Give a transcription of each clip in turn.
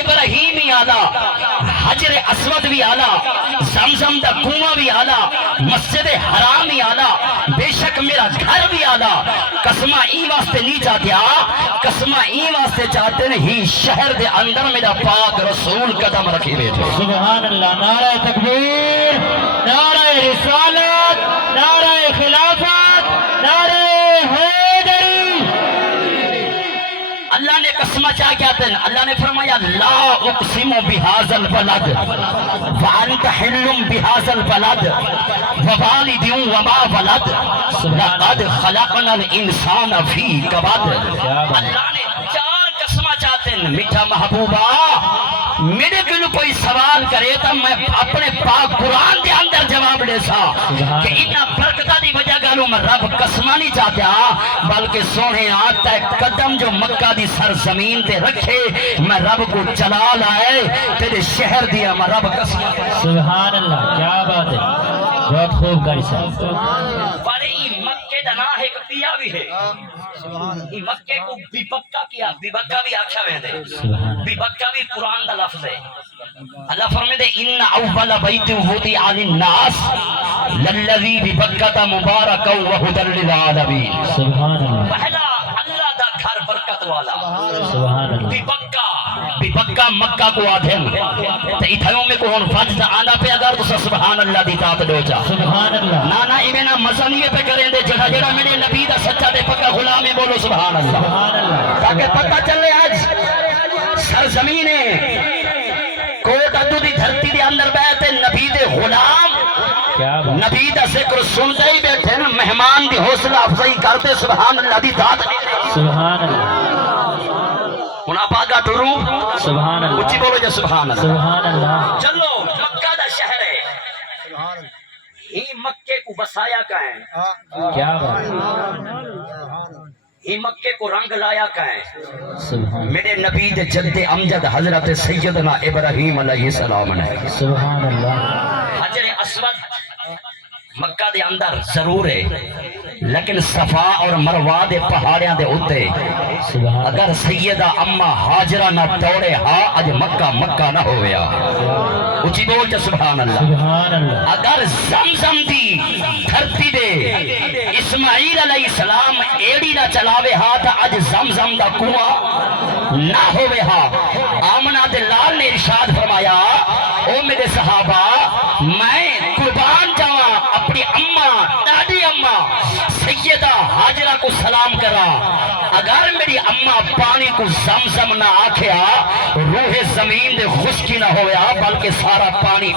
ابراہیمی آلہ، حجر اسود بھی آلہ، زمزم دا کنواں بھی آلہ، مسجد حرام بھی آلہ، بے شک میرا گھر بھی آلہ۔ قسمہ ای واسطے نہیں چاہتے قسمہ ای واسطے چاہتے نہیں شہر دے اندر میرا پاک رسول قدم رکھی بیٹھے۔ سبحان اللہ، نعرہ تکبیر، نعرہ رسالت، نعرہ خلافت، نعرہ حیدری۔ اللہ نے قسمہ کیا کہتے ہیں؟ اللہ نے فرمایا لا اقسم بہذا البلد وانت حل بہذا البلد ووالد وما ولد لقد خلقنا الانسان فی کبد۔ اللہ نے 4 قسمہ چاہتے ہیں۔ میٹھا محبوبہ میرے دل کوئی سوال کرے تو میں اپنے پاک قرآن دے اندر جواب دے سا کہ انہا برکتہ دی وجہ گالوں میں رب قسمہ نہیں چاہتے بلکہ سونے آتا ہے قدم جو مکہ دی سرزمین تے رکھے میں رب کو جلال آئے تیرے شہر دیا میں رب قسمہ۔ سبحان اللہ، کیا بات ہے، بہت خوب گاری صاحب۔ بڑی مکہ دنا ہے کتیا بھی ہے، یہ مکہ کو بی بکہ کیا، بی بکہ بھی آکھا ہوئے دے، بی بکہ بھی قرآن دا لفظ ہے۔ اللہ فرمے دے ان اول بیت وضع للناس للذی ببکہ مبارکا وہدی للعالمین۔ سبحان اللہ، پہلا اللہ دا گھر برکت والا، سبحان اللہ، بی بکہ مکہ کو آدھیں تو اتھائیوں میں کو ہون فجد آنا پہ اگر تو سبحان اللہ دی ذات دو جا۔ سبحان اللہ، نانا ایمینا مزنیے پہ کریں دے جڑا جڑا میرے نبی دا سچا دے پکا غلامی بولو سبحان اللہ، سبحان اللہ، تاکہ پتہ چلے آج سرزمین کوٹ ادو دی دھرتی دے اندر بیٹھے نبی دے غلام، کیا بات، نبی دا ذکر سنتے ہی بیٹھے مہمان دی حوصلہ افزائی کرتے سبحان اللہ دی ذات دے۔ سبحان اللہ، انہاں پاگا ٹرو سبحان اللہ، اچھی بولو جا سبحان اللہ۔ سبحان اللہ، چلو مکہ دا شہر ہے، ہی مکے کو بسایا کا ہے، کیا بات، ہی مکے کو رنگ لایا کا ہے سبحان، میرے نبی دے جد امجد حضرت سیدنا ابراہیم علیہ السلام نے۔ سبحان اللہ، حجر اسود مکہ دے اندر ضرور ہے لیکن صفا اور مروہ دے پہاڑیاں دے اتے سبحان اللہ، اگر سیدہ اما حاجرہ نہ توڑے ہاں اج مکہ مکہ نہ ہویا۔ اچھی بول جا سبحان اللہ۔ سبحان اللہ، اگر زمزم دی دھرتی دے اسماعیل علیہ السلام ایڑی نہ چلاوے ہاں تا اج زمزم دا کنواں نہ ہوئے ہاں۔ آمنہ دے لال نے ارشاد فرمایا او میرے صحابہ میں قربان جاواں اپنی اماں دادی اماں سیدہ حاجرہ کو سلام کرا اگر میری اماں پانی کو زمزم نہ آکھیا روح زمین دے خشکی نہ ہویا بلکہ سارا پانی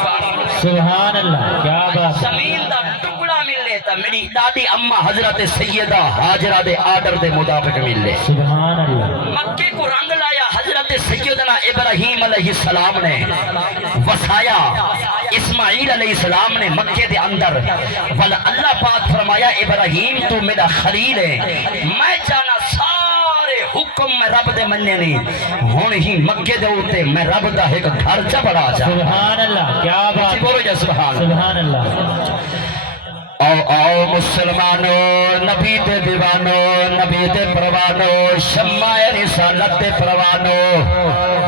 سبحان اللہ، کیا بات، زمین دا ٹکڑا مل لیتا میری دادی اماں حضرت سیدہ حاجرہ دے آرڈر دے مطابق مل لے۔ سبحان اللہ، مکے کو رنگ لایا حضرت سیدنا ابراہیم علیہ السلام نے وسایا، اسماعیل علیہ السلام نے مکے دے اندر بل اللہ پاک فرمایا ابراہیم تو میرا خلیل ہے میں جانا سارے حکم میں رب دے مننے نہیں ہون ہی مکے دے ہوتے میں رب دا ایک گھر چا بڑا جا۔ سبحان اللہ، کیا بات، بولو جا سبحان اللہ۔ سبحان اللہ، آؤ مسلمانو نبی دے دیوانو نبی دے پروانو شمع رسالت دے پروانو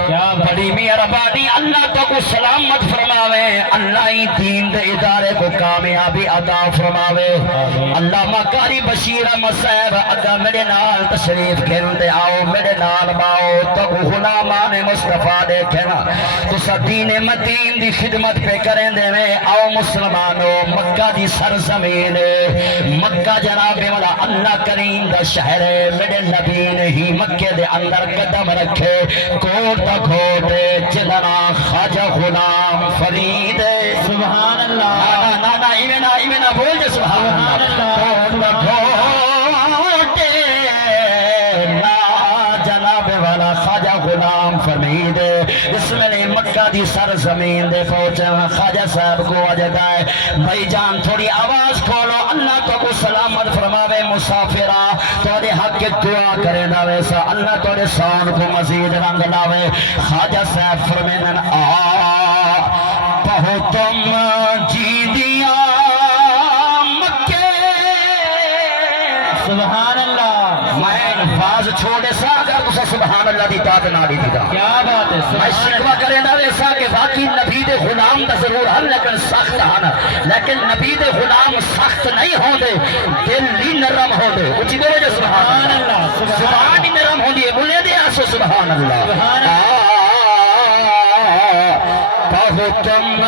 کیا بڑی مہربانی اللہ تو کو سلامت فرماوے اللہ ہی دین دے ادارے کو کامیابی عطا فرماوے اللہ مکاری بشیر مصیب اگا میرے نال تشریف کھیلتے آؤ میرے نال باؤ تو کو غلامان مصطفیٰ دیکھنا تو دین مدین دی خدمت پہ کریں دے میں آؤ مسلمانو مکہ دی سرزمین مکہ جناب والا اللہ کریم دا شہر ہے میرے نبی نے ہی مکے دے اندر قدم رکھے کوٹ تا کوٹ جلنا خواجہ غلام فرید سبحان اللہ، نانا ایمینا بول جے سبحان اللہ کوٹ تا کوٹ جناب والا خواجہ غلام فرید اس میں مکہ دی سرزمین دے پہنچا خواجہ صاحب کو وجدہ ہے بھائی جان تھوڑی آواز کھولو اللہ تو کو سلامت فرماوے مسافرہ توڑے حق کے دعا کرے نہ ویسا اللہ توڑے سان کو مزید رنگ لاوے خواجہ صاحب فرمینن پہو تم جی دیا مکے سبحان اللہ، میں نفاذ چھوڑے سا اگر تسا سبحان سبحان اللہ دی بات نہ دی دا کیا بات ہے میں شکوہ کریں دا ویسا کہ باقی نبی دے غلام دا ضرور ہن لیکن سخت ہن لیکن نبی دے غلام سخت نہیں ہوں دے دل ہی نرم ہوں دے اچھی بولے جو سبحان اللہ زبان ہی نرم ہوں دی بولے دے آسو سبحان اللہ بہتم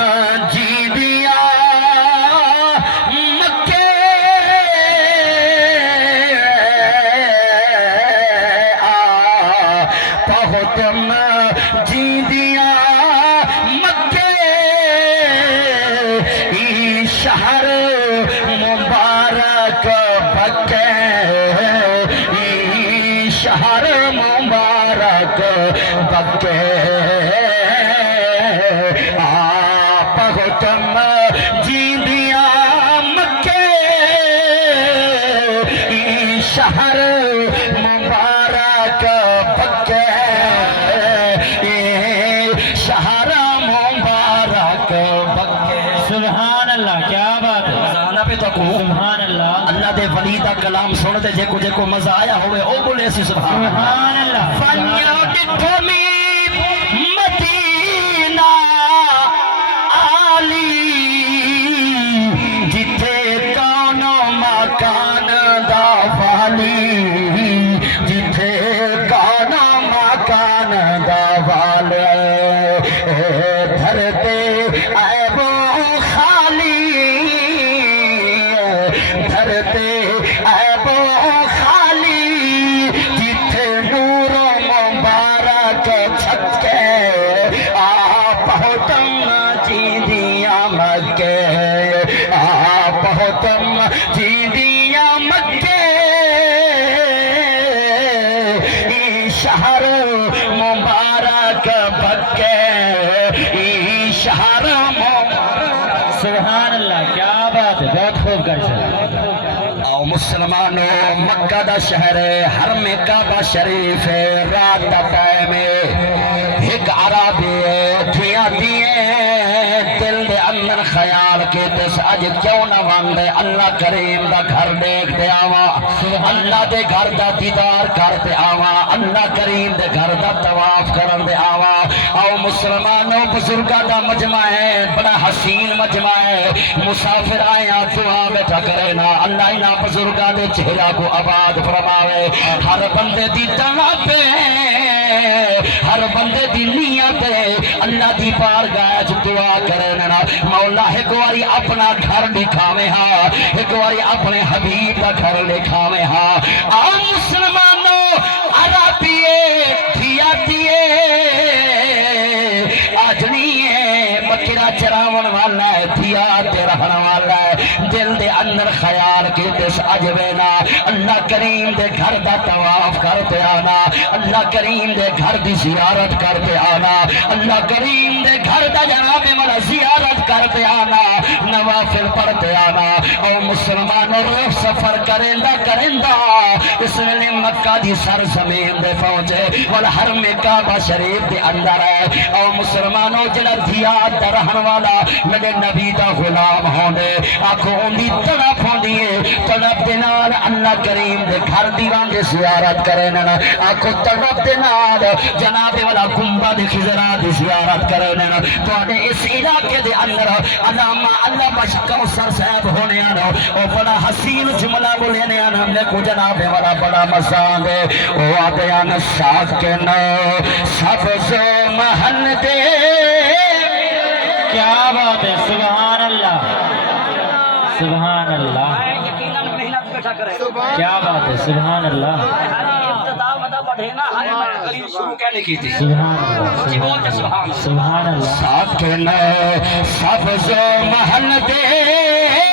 جی دیا مکے بہتم جی دیا مکے ای شہر مبارک بکے ای شہر مبارک بکے بہتم جی دیا مکے ای شہر مبارک بکے ای شہر مبارک بکے سبحان اللہ کیا بات ہے زانہ پہ تو کہوں سبحان اللہ اللہ دے ولی دا کلام سنتے جے کو مزہ آیا ہوئے او بولے سی سبحان اللہ فنیا ڈٹھو میر مدینہ آلی جتھے کونو مکان دا والی جتھے کونو مکان دا والی دھرتے عیبو خالی دھرتے عیبو خالی جتھے نور مبارک چھکے بہتم جی دیا مکے بہتم جی دیا مکے ای شہر مبارک بکے ای شہر مبارک سبحان اللہ کیا بات ہے بہت خوب کر سکتے او مسلمانوں مکہ دا شہر حرم کعبہ شریف رات دا ٹائم ایک عربی اٹھیاں دیئے دل دے اندر خیال کے تس اج کیوں نہ واندے اللہ کریم دا گھر دیکھ دے آوا اللہ دے گھر دا دیدار کر دے آوا اللہ کریم دے گھر دا طواف کرن دے آوا او مسلمانوں بزرگاں دا مجمع ہے بڑا حسین مجمع ہے مسافر آیا دعا بیٹھا کرے نا اللہ انہاں بزرگاں دے چہرہ کو آباد فرماوے ہر بندے دی دعا پہ ہر بندے دی نیت اللہ دی بارگاہ وچ دعا کرے نا مولا ایک واری اپنا گھر دکھاوے ہاں ایک واری اپنے حبیب دا گھر دکھاوے ہاں آ مسلمانوں عربیے تھیا دیے آجنی ہے بکرا چراون والا ہے تھیا تے رہن والا ہے دل دے اندر خیال کے دس اجوینا اللہ کریم دے گھر دا طواف کرتے آنا اللہ کریم دے گھر دی زیارت کرتے آنا اللہ کریم دے گھر دا جناب والا زیارت کرتے آنا نوافل پڑھتے آنا او مسلمانوں روح سفر کرندہ اس ویلے مکہ دی سرزمین دے پہنچے والحرم کعبہ شریف دے اندر ہے او مسلمانوں جڑا دیات دا رہن والا میرے نبی دا غلام ہونے آنکھوں اندی تڑپ ہوندی ہے تڑپ دینار اللہ کریم دے گھر دیوان دے زیارت کرنے آنکھوں تڑپ دینار جناب والا گنبہ دے خزرہ دے زیارت کرنے تو آنے اس علاقے دے اندر علامہ اللہ بشکر سر صاحب ہونے آنا او بڑا حسین جملہ بولنے آنا ہم نے کو جناب والا بڑا مزان دے او آتے آنا ساکن سبز محل دے کیا بات ہے سبحان اللہ سبحان اللہ کیا بات ہے سبحان اللہ سبحان اللہ سبحان اللہ ساکن سبز محل دے